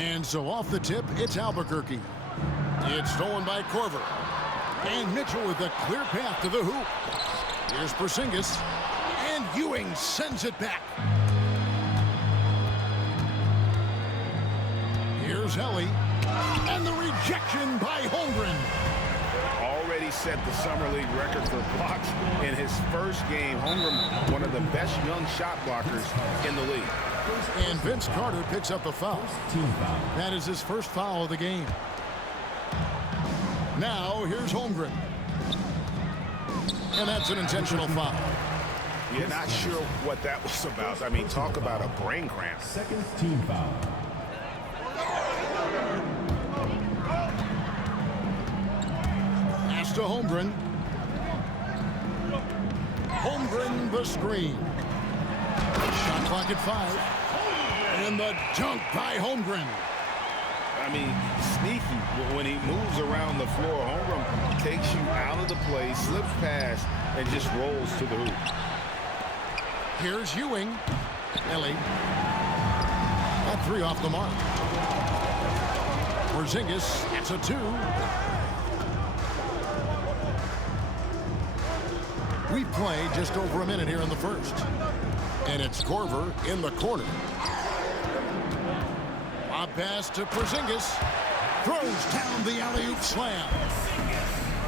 And so off the tip, it's Albuquerque. It's stolen by Corver. And Mitchell with a clear path to the hoop. Here's Porzingis. And Ewing sends it back. Here's Helly. And the rejection by Holmgren. Already set the Summer League record for blocks in his first game. Holmgren, one of the best young shot blockers in the league. And Vince Carter picks up the foul. That is his first foul of the game. Now, here's Holmgren. And that's an intentional foul. You're not sure what that was about. I mean, talk about a brain cramp. Second team foul. Pass to Holmgren. Holmgren the screen. Shot clock at 5. And the dunk by Holmgren. I mean, sneaky when he moves around the floor. Holmgren takes you out of the play, slips past, and just rolls to the hoop. Here's Ewing. Ellie. That 3 off the mark. Porzingis, that's a 2. We've played just over a minute here in the first. And it's Corver in the corner. A pass to Porzingis. Throws down the alley-oop slam.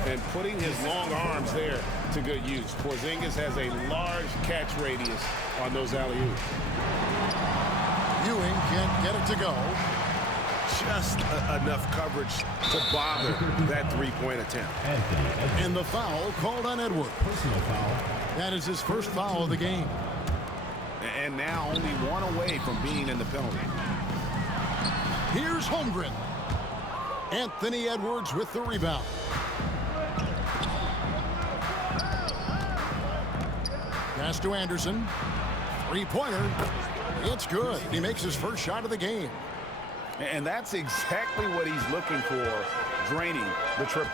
And putting his long arms there to good use. Porzingis has a large catch radius on those alley-oops. Ewing can't get it to go. Just enough coverage to bother that three-point attempt. And the foul called on Edwards. Personal foul. That is his first foul of the game. And now only one away from being in the penalty. Here's Holmgren. Anthony Edwards with the rebound. Pass to Anderson. Three-pointer. It's good. He makes his first shot of the game. And that's exactly what he's looking for, draining the triple.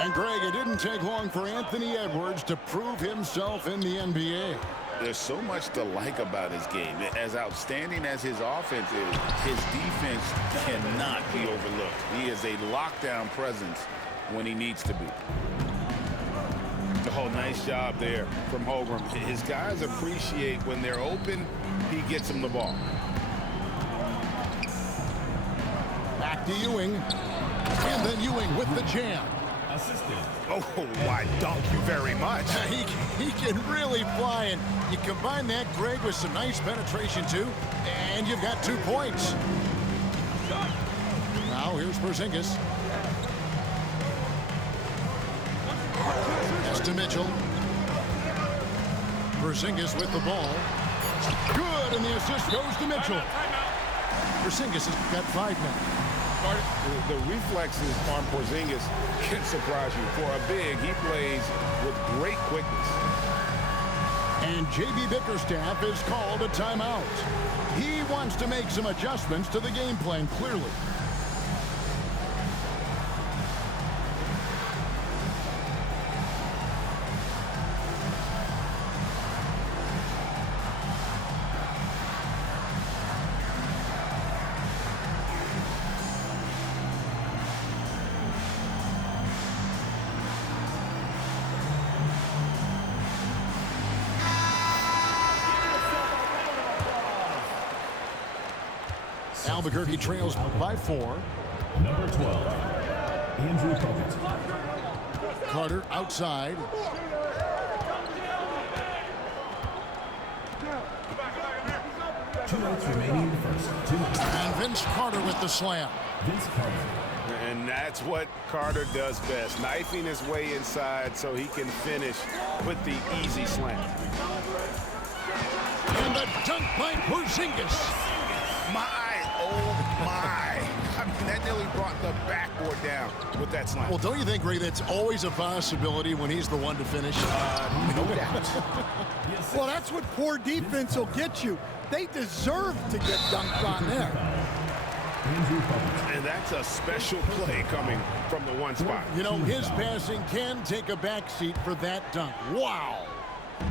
And Greg, it didn't take long for Anthony Edwards to prove himself in the NBA. There's so much to like about his game. As outstanding as his offense is, his defense cannot be overlooked. He is a lockdown presence when he needs to be. Oh, nice job there from Holmgren. His guys appreciate when they're open, he gets them the ball. Back to Ewing. And then Ewing with the jam. Assisted. Oh, why, thank you very much. He can really fly, and you combine that, Greg, with some nice penetration, too, and you've got 2 points. Now, here's Porzingis. Pass to Mitchell. Porzingis with the ball. Good, and the assist goes to Mitchell. Porzingis has got 5 now. The reflexes on Porzingis can surprise you. For a big, he plays with great quickness. And J.B. Bickerstaff has called a timeout. He wants to make some adjustments to the game plan, clearly. Albuquerque trails by 4. Number 12, Andrew Coggins. Carter outside. 2 minutes remaining in the first. 2 minutes. And Vince Carter with the slam. Vince Carter. And that's what Carter does best, knifing his way inside so he can finish with the easy slam. And the dunk by Porzingis. My, oh my. I mean, that nearly brought the backboard down with that slam. Well, don't you think, Ray, that's always a possibility when he's the one to finish? No doubt. Well, that's what poor defense will get you. They deserve to get dunked on there. And that's a special play coming from the one spot. You know, his passing can take a backseat for that dunk. Wow.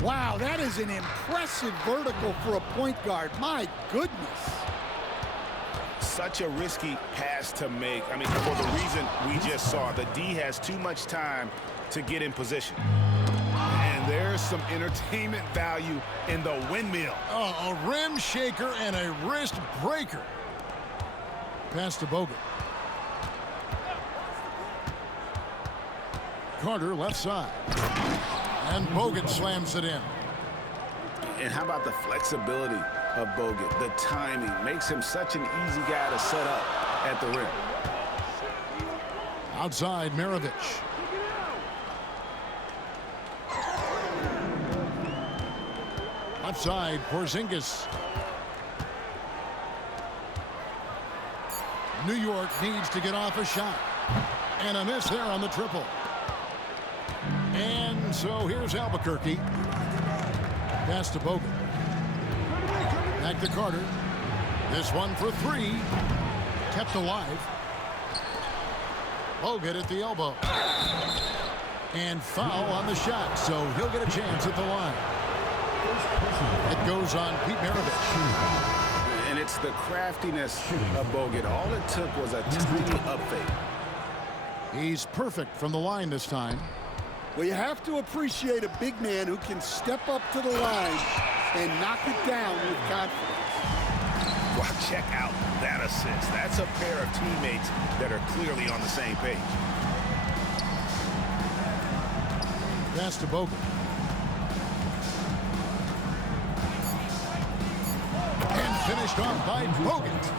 Wow, that is an impressive vertical for a point guard. My goodness. such a risky pass to make. I mean, for the reason we just saw, the D has too much time to get in position. And there's some entertainment value in the windmill. Oh, a rim shaker and a wrist breaker. Pass to Bogut. Carter left side. And Bogut slams it in. And how about the flexibility of Bogut? The timing makes him such an easy guy to set up at the rim. Outside, Maravich. Left side, Porzingis. New York needs to get off a shot. And a miss there on the triple. And so here's Albuquerque. Pass to Bogut. Back to Carter. This one for three. Kept alive. Bogut at the elbow. And foul on the shot, so he'll get a chance at the line. It goes on Pete Maravich. And it's the craftiness of Bogut. All it took was a tiny up fake. He's perfect from the line this time. Well, you have to appreciate a big man who can step up to the line and knock it down with confidence. Well, check out that assist. That's a pair of teammates that are clearly on the same page. Pass to Bogut. And finished off by Bogut.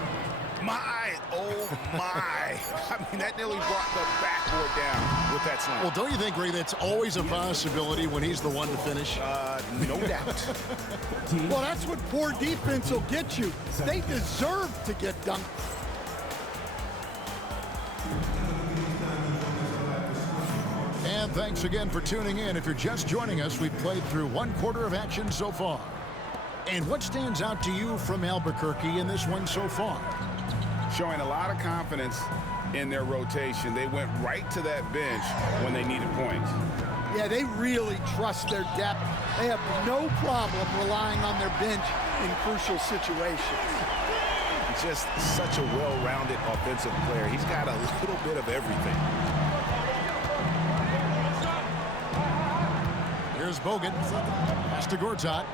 Oh my. I mean, that nearly brought the backboard down with that slam. Well, don't you think, Ray, that's always a possibility when he's the one to finish? No doubt. Well, that's what poor defense will get you. They deserve to get dunked. And thanks again for tuning in. If you're just joining us, we've played through one quarter of action so far. And what stands out to you from Albuquerque in this one so far? Showing a lot of confidence in their rotation. They went right to that bench when they needed points. Yeah, they really trust their depth. They have no problem relying on their bench in crucial situations. Just such a well-rounded offensive player. He's got a little bit of everything. Here's Bogut. Pass to Gortat.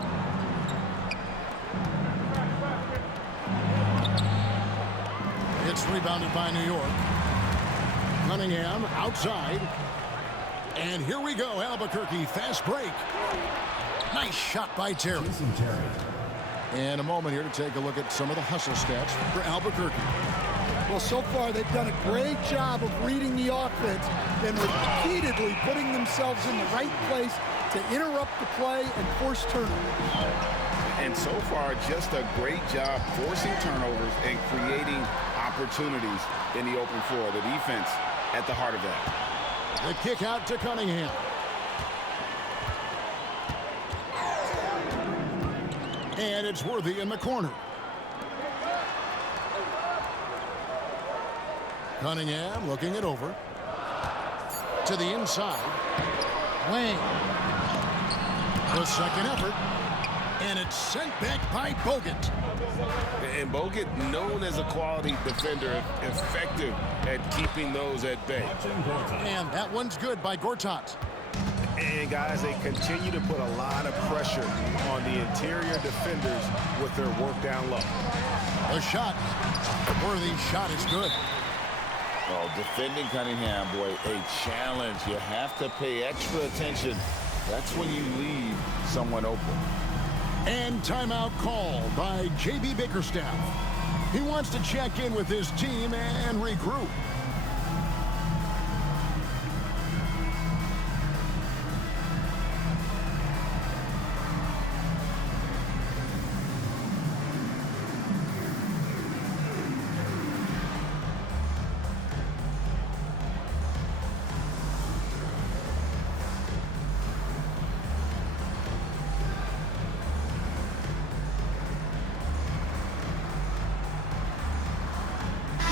It's rebounded by New York. Cunningham outside. And here we go, Albuquerque, fast break. Nice shot by Terry. And a moment here to take a look at some of the hustle stats for Albuquerque. Well, so far they've done a great job of reading the offense and repeatedly putting themselves in the right place to interrupt the play and force turnovers. And so far, just a great job forcing turnovers and creating opportunities in the open floor. The defense at the heart of that. The kick out to Cunningham. And it's Worthy in the corner. Cunningham looking it over. To the inside. Wayne. The second effort. And it's sent back by Bogut. And Bogut, known as a quality defender, effective at keeping those at bay. And that one's good by Gortat. And guys, they continue to put a lot of pressure on the interior defenders with their work down low. The shot. The Worthy shot is good. Oh, defending Cunningham, boy, a challenge. You have to pay extra attention. That's when you leave someone open. And timeout called by J.B. Bickerstaff. He wants to check in with his team and regroup.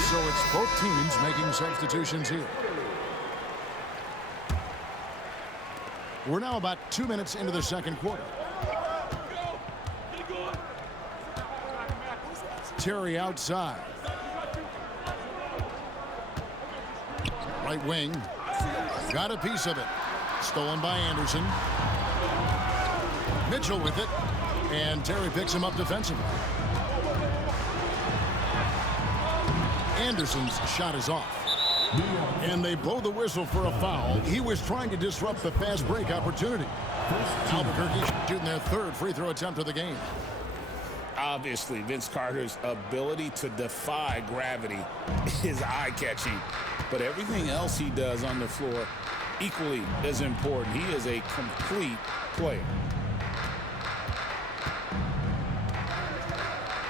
So it's both teams making substitutions here. We're now about 2 minutes into the second quarter. Terry outside. Right wing. Got a piece of it. Stolen by Anderson. Mitchell with it. And Terry picks him up defensively. Anderson's shot is off. And they blow the whistle for a foul. He was trying to disrupt the fast break opportunity. Albuquerque shooting their third free throw attempt of the game. Obviously, Vince Carter's ability to defy gravity is eye-catching. But everything else he does on the floor equally as important. He is a complete player.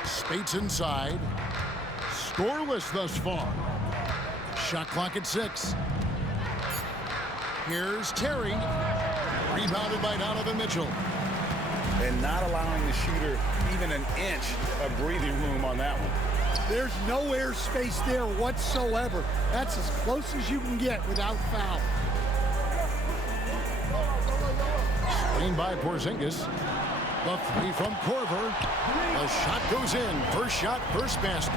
Spates inside. Scoreless thus far. Shot clock at 6. Here's Terry. Rebounded by Donovan Mitchell. And not allowing the shooter even an inch of breathing room on that one. There's no airspace there whatsoever. That's as close as you can get without foul. Screened by Porzingis. The three from Korver. The shot goes in. First shot, first basket.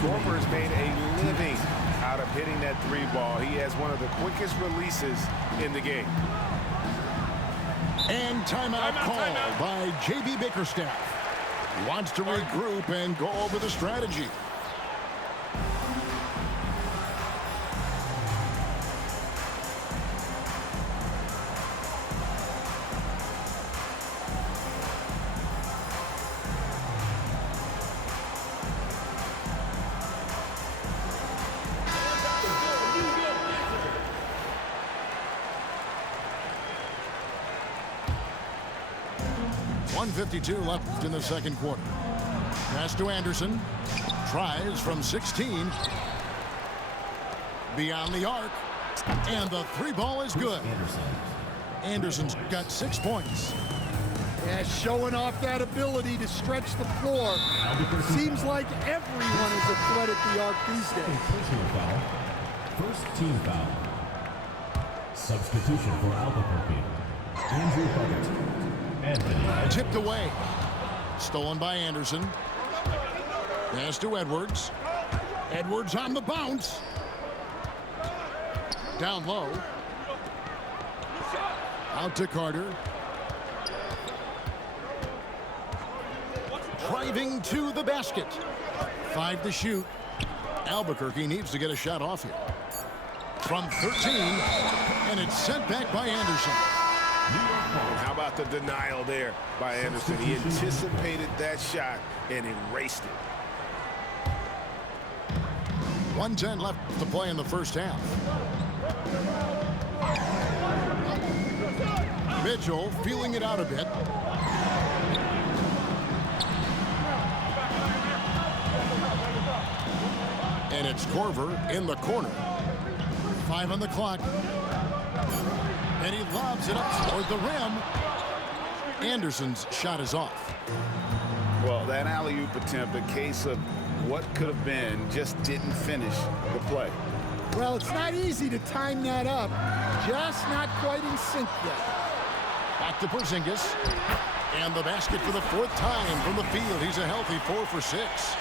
Korver has made a living out of hitting that three ball. He has one of the quickest releases in the game. And timeout called by J.B. Bickerstaff. He wants to regroup and go over the strategy. .52 left in the second quarter. Pass to Anderson. Tries from 16. Beyond the arc. And the three ball is good. Anderson's got 6 points. Yeah, showing off that ability to stretch the floor. Seems like everyone is a threat at the arc these days. Personal foul. First team foul. Substitution for Albuquerque. Andrew Huggett. Anthony. Tipped away. Stolen by Anderson. Pass to Edwards. Edwards on the bounce. Down low. Out to Carter. Driving to the basket. 5 to shoot. Albuquerque needs to get a shot off here. From 13. And it's sent back by Anderson. How about the denial there by Anderson? He anticipated that shot and erased it. 1:10 left to play in the first half. Mitchell feeling it out a bit. And it's Korver in the corner. 5 on the clock. And he lobs it up toward the rim. Anderson's shot is off. Well, that alley-oop attempt, a case of what could have been, just didn't finish the play. Well, it's not easy to time that up. Just not quite in sync yet. Back to Porzingis. And the basket for the 4th time from the field. He's a healthy 4 for 6.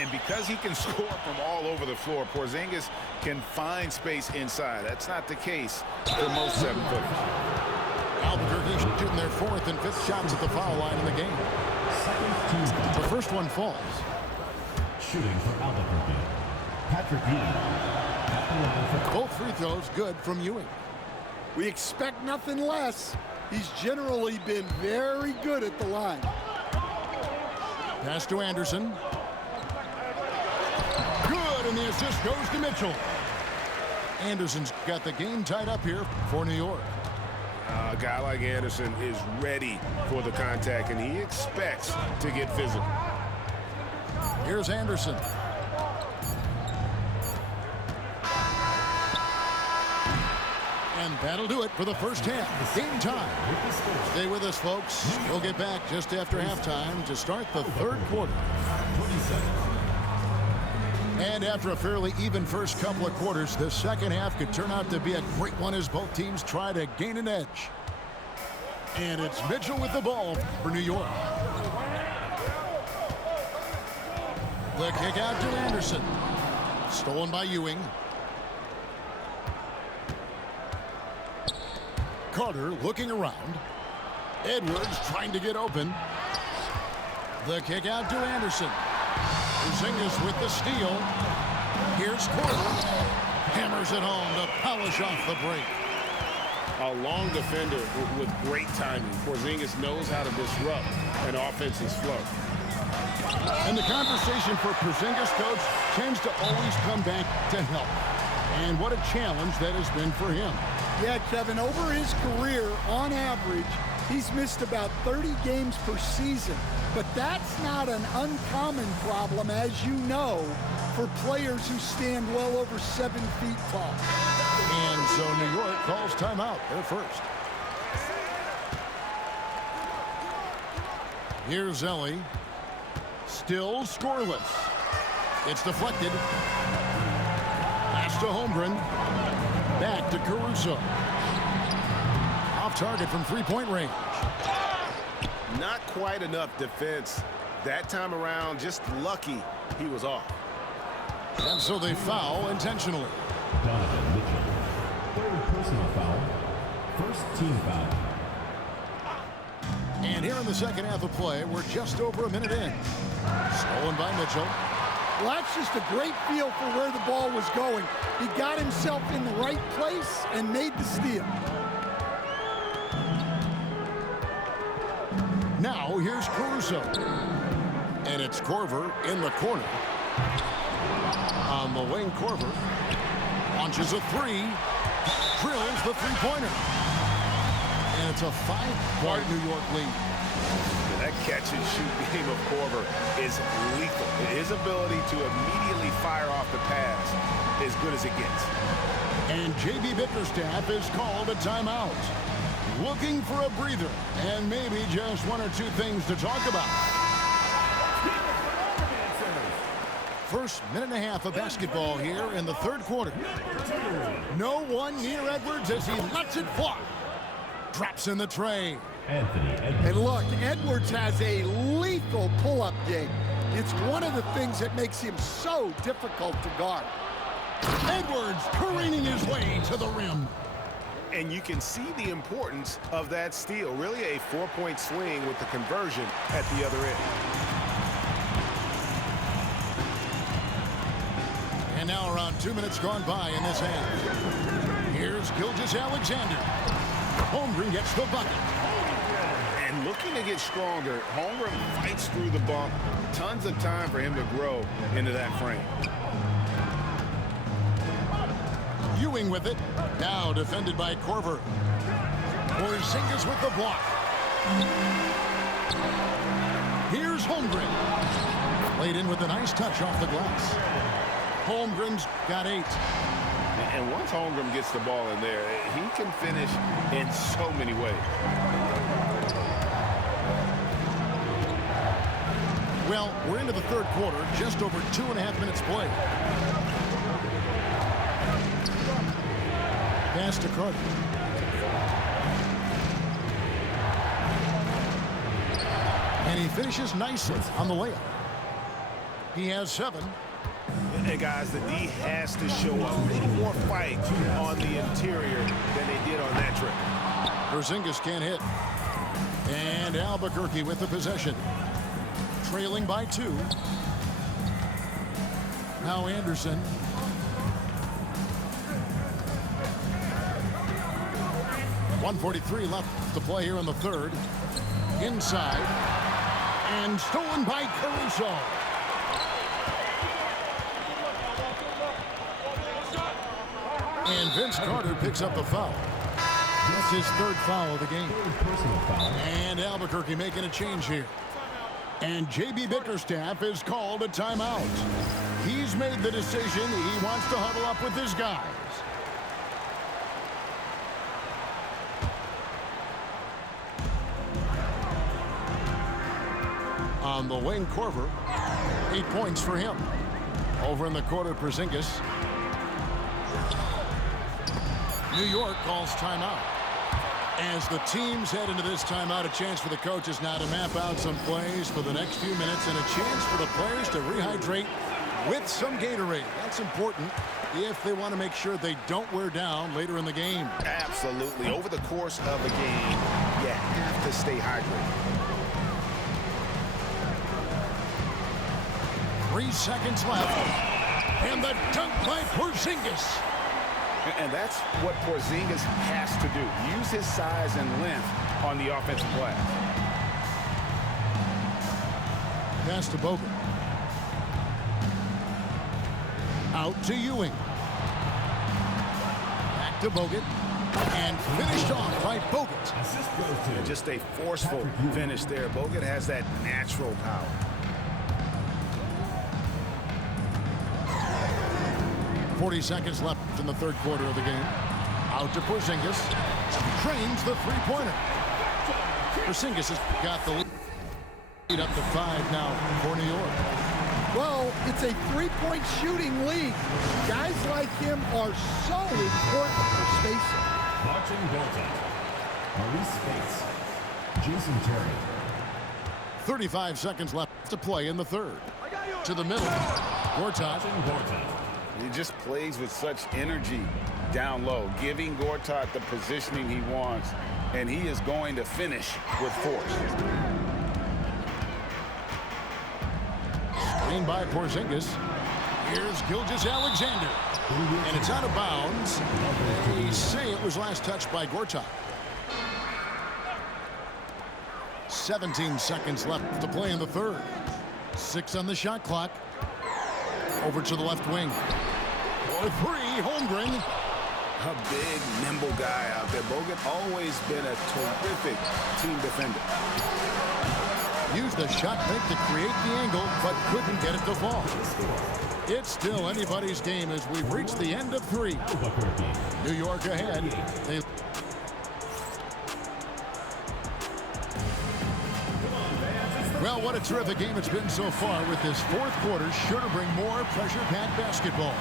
And because he can score from all over the floor, Porzingis can find space inside. That's not the case for most 7-footers. Albuquerque shooting their 4th and 5th shots at the foul line in the game. The first one falls. Shooting for Albuquerque. Patrick Ewing. Both free throws good from Ewing. We expect nothing less. He's generally been very good at the line. Pass to Anderson. Good, and the assist goes to Mitchell. Anderson's got the game tied up here for New York. A guy like Anderson is ready for the contact, and he expects to get physical. Here's Anderson. And that'll do it for the first half. Game time. Stay with us, folks. We'll get back just after halftime to start the third quarter. And after a fairly even first couple of quarters, the second half could turn out to be a great one as both teams try to gain an edge. And it's Mitchell with the ball for New York. The kick out to Anderson. Stolen by Ewing. Carter looking around. Edwards trying to get open. The kick out to Anderson. Porzingis with the steal. Here's Carter. Hammers it home to polish off the break. A long defender with great timing. Porzingis knows how to disrupt an offense's flow. And the conversation for Porzingis, coach, tends to always come back to help. And what a challenge that has been for him. Yeah, Kevin, over his career, on average, he's missed about 30 games per season. But that's not an uncommon problem, as you know, for players who stand well over 7 feet tall. And so New York calls timeout. They're first. Here's Ellie. Still scoreless. It's deflected. Pass to Holmgren. Back to Caruso. Off target from three-point range. Not quite enough defense. That time around, just lucky he was off. And so they foul intentionally. Donovan Mitchell. Third personal foul. First team foul. And here in the second half of play, we're just over a minute in. Stolen by Mitchell. Well, that's just a great feel for where the ball was going. He got himself in the right place and made the steal. Now here's Caruso. And it's Korver in the corner. On the wing, Korver launches a three. Drills the three-pointer. And it's a 5-point New York lead. That catch-and-shoot game of Korver is lethal. His ability to immediately fire off the pass is good as it gets. And J.B. Bickerstaff is called a timeout. Looking for a breather and maybe just one or two things to talk about. First minute and a half of basketball here in the third quarter. No one near Edwards as he lets it fly. Drops in the tray. Anthony Edwards. And look, Edwards has a lethal pull-up game. It's one of the things that makes him so difficult to guard. Edwards careening his way to the rim. And you can see the importance of that steal. Really a 4-point swing with the conversion at the other end. And now around 2 minutes gone by in this half. Here's Gilgeous-Alexander. Holmgren gets the bucket. And looking to get stronger, Holmgren fights through the bump. Tons of time for him to grow into that frame. Ewing with it. Now defended by Korver. Porzingis with the block. Here's Holmgren. Laid in with a nice touch off the glass. Holmgren's got 8. And once Holmgren gets the ball in there, he can finish in so many ways. Well, we're into the third quarter, just over 2.5 minutes played. Pass to Carter. And he finishes nicely on the layup. He has 7. And guys, the D has to show a little more fight on the interior than they did on that trip. Porzingis can't hit. And Albuquerque with the possession. Trailing by 2. Now Anderson. .143 left to play here in the third. Inside. And stolen by Caruso. And Vince Carter picks up the foul. That's his third foul of the game. Personal foul. And Albuquerque making a change here. And J.B. Bickerstaff is called a timeout. He's made the decision he wants to huddle up with his guys. On the wing, Korver. 8 points for him. Over in the corner, Porzingis. New York calls timeout. As the teams head into this timeout, a chance for the coaches now to map out some plays for the next few minutes and a chance for the players to rehydrate with some Gatorade. That's important if they want to make sure they don't wear down later in the game. Absolutely. Over the course of a game, you have to stay hydrated. 3 seconds left. And the dunk by Porzingis. And that's what Porzingis has to do. Use his size and length on the offensive glass. Pass to Bogut. Out to Ewing. Back to Bogut. And finished off by Bogut. Assist goes to Just a forceful finish there. Bogut has that natural power. 40 seconds left in the third quarter of the game. Out to Porzingis. Drains the three-pointer. Porzingis has got the lead up to 5 now for New York. Well, it's a three-point shooting league. Guys like him are so important for spacing. Marching goaltender. Maurice Spates. Jason Terry. 35 seconds left to play in the third. To the middle. Gortat. He just plays with such energy down low, giving Gortat the positioning he wants, and he is going to finish with force. Screen by Porzingis. Here's Gilgeous-Alexander. And it's out of bounds. They say it was last touched by Gortat. 17 seconds left to play in the third. 6 on the shot clock. Over to the left wing. For 3, Holmgren. A big, nimble guy out there. Bogut always been a terrific team defender. Used the shot fake to create the angle, but couldn't get it to fall. It's still anybody's game as we've reached the end of 3. New York ahead. Well, what a terrific game it's been so far, with this fourth quarter sure to bring more pressure-packed basketball.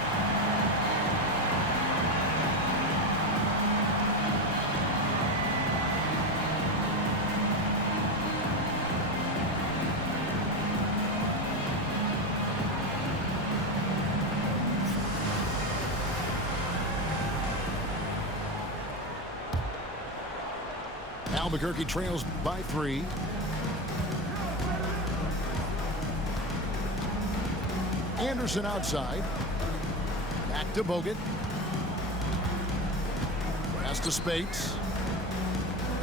Albuquerque trails by 3. Anderson outside. Back to Bogut. Pass to Spates.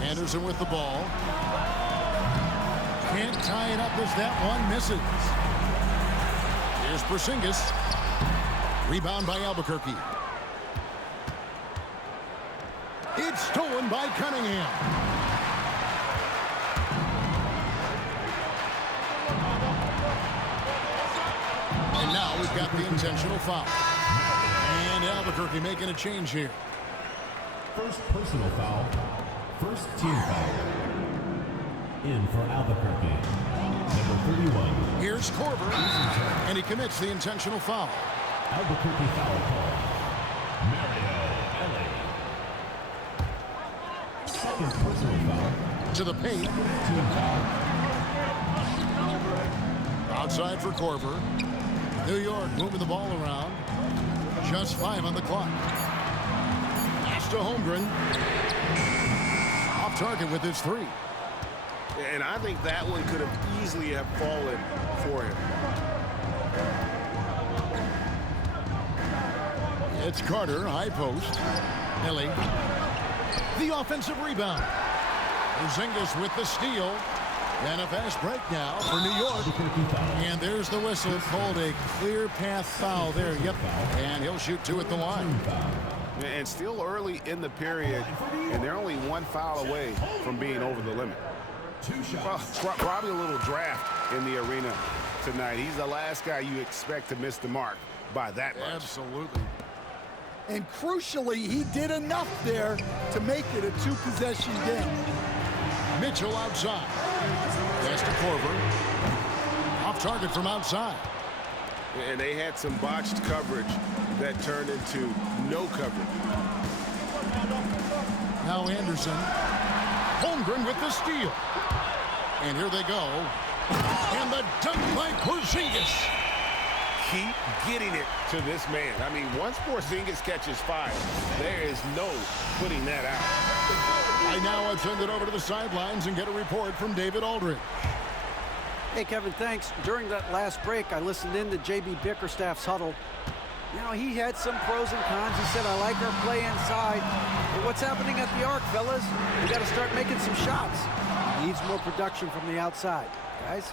Anderson with the ball. Can't tie it up as that one misses. Here's Porzingis. Rebound by Albuquerque. It's stolen by Cunningham. And now we've got the intentional foul. And Albuquerque making a change here. First personal foul. First team foul. In for Albuquerque. Number 31. Here's Korver. And he commits the intentional foul. Albuquerque foul call. Mario Ellie. Second personal foul. To the paint. Team foul. Outside for Korver. New York moving the ball around. Just 5 on the clock. Pass to Holmgren. Off target with his 3. And I think that one could have easily have fallen for him. It's Carter, high post. Ellie. The offensive rebound. Porzingis with the steal. And a fast break now for New York. And there's the whistle. Called a clear path foul there. Yep. And he'll shoot 2 at the line. And still early in the period, and they're only 1 foul away from being over the limit. Well, probably a little draft in the arena tonight. He's the last guy you expect to miss the mark by that much. Absolutely. And crucially, he did enough there to make it a 2-possession game. Mitchell outside. Pass to Korver. Off target from outside. And they had some botched coverage that turned into no coverage. Now Anderson. Holmgren with the steal. And here they go. And the dunk by Porzingis. keep getting it to this man. I mean, once Porzingis catches fire, there is no putting that out. I now send it over to the sidelines and get a report from David Aldridge. Hey, Kevin, thanks. During that last break, I listened in to J.B. Bickerstaff's huddle. You know, he had some pros and cons. He said, I like our play inside. But what's happening at the arc, fellas? We got to start making some shots. Needs more production from the outside. Guys?